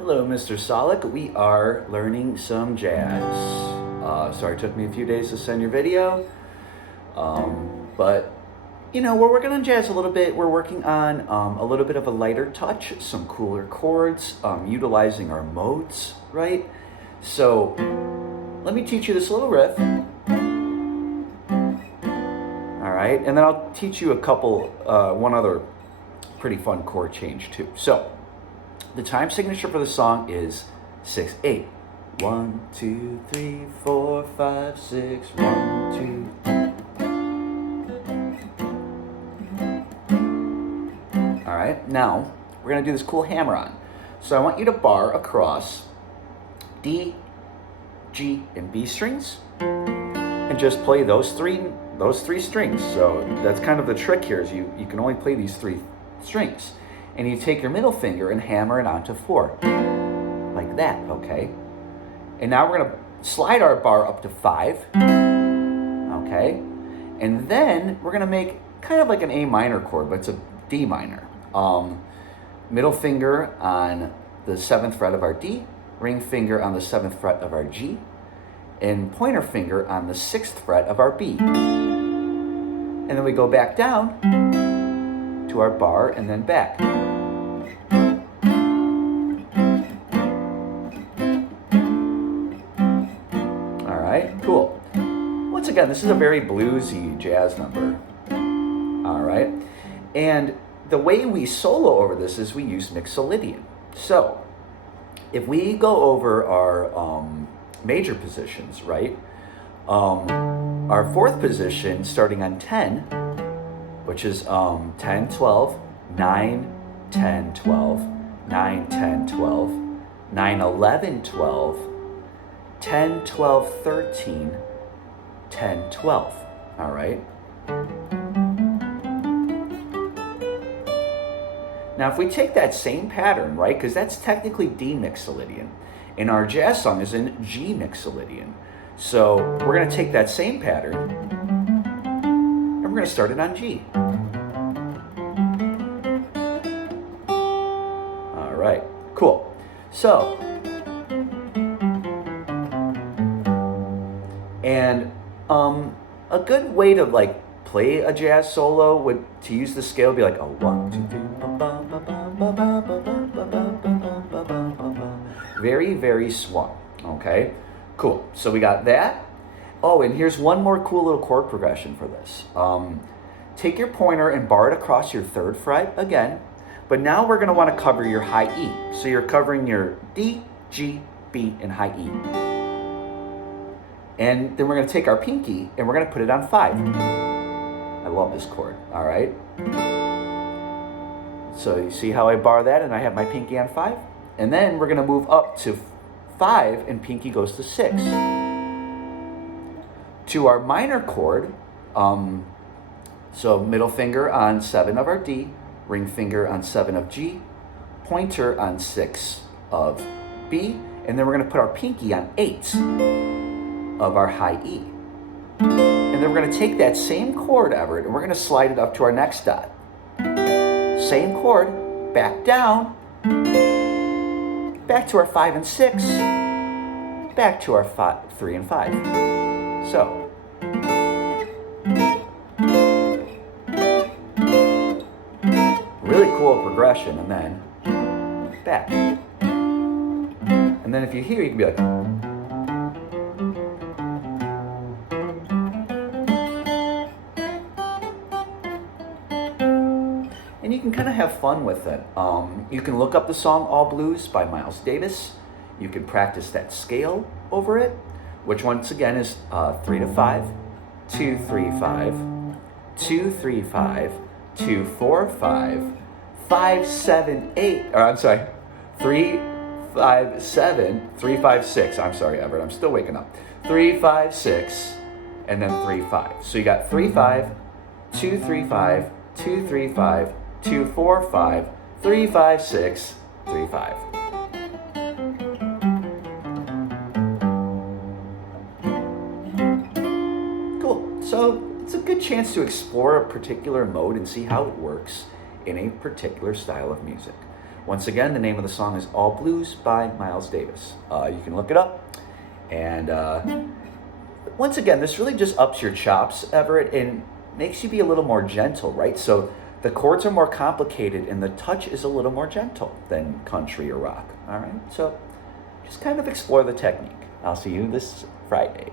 Hello, Mr. Solik. We are learning some jazz. Sorry it took me a few days to send your video, but we're working on jazz a little bit. We're working on a little bit of a lighter touch, some cooler chords, utilizing our modes, right? So let me teach you this little riff. All right, and then I'll teach you one other pretty fun chord change too. So the time signature for the song is 6/8. 1, 2, 3, 4, 5, 6. 1, 2. All right, now we're gonna do this cool hammer on. So I want you to bar across D, G, and B strings, and just play those three strings. So that's kind of the trick here, is you can only play these three strings. And you take your middle finger and hammer it onto 4, like that, okay? And now we're gonna slide our bar up to 5, okay? And then we're gonna make kind of like an A minor chord, but it's a D minor. Middle finger on the 7th fret of our D, ring finger on the 7th fret of our G, and pointer finger on the 6th fret of our B. And then we go back down to our bar and then back. All right, cool. Once again, this is a very bluesy jazz number. All right, and the way we solo over this is we use mixolydian. So if we go over our major positions, right? Our 4th position, starting on 10, which is 10, 12, 9, 10, 12, 9, 10, 12, 9, 11, 12, 10, 12, 13, 10, 12, all right? Now, if we take that same pattern, right, because that's technically D mixolydian, and our jazz song is in G mixolydian. So we're going to take that same pattern, and we're going to start it on G. All right, cool. So, and a good way to play a jazz solo to use the scale would be like a 1, 2, 3, very, very swung. Okay, cool. So we got that. Oh, and here's one more cool little chord progression for this. Take your pointer and bar it across your 3rd fret again, but now we're gonna wanna cover your high E. So you're covering your D, G, B, and high E. And then we're gonna take our pinky and we're gonna put it on 5. I love this chord, all right? So you see how I bar that and I have my pinky on 5? And then we're gonna move up to 5 and pinky goes to 6. To our minor chord, so middle finger on 7 of our D, ring finger on 7 of G, pointer on 6 of B, and then we're gonna put our pinky on 8 of our high E. And then we're gonna take that same chord, Everett, and we're gonna slide it up to our next dot. Same chord, back down, back to our 5 and 6, back to our 3 and 5. So, really cool progression, and then back. And then if you hear, you can be like, and you can kind of have fun with it. You can look up the song All Blues by Miles Davis. You can practice that scale over it, which once again is 3 to 5, 2, 3, 5, 2, 3, 5, 2, 4, 5, 5, 7, 8, or I'm sorry, 3, 5, 7, 3, 5, 6. I'm sorry, Everett, I'm still waking up. 3, 5, 6, and then 3, 5. So you got 3, 5, 2, 3, 5, 2, 3, 5, 2, 4, 5, 3, 5, 6, 3, 5. Cool. So it's a good chance to explore a particular mode and see how it works in a particular style of music. Once again, the name of the song is All Blues by Miles Davis. You can look it up. And once again, this really just ups your chops, Everett, and makes you be a little more gentle, right? So the chords are more complicated and the touch is a little more gentle than country or rock, all right? So just kind of explore the technique. I'll see you this Friday.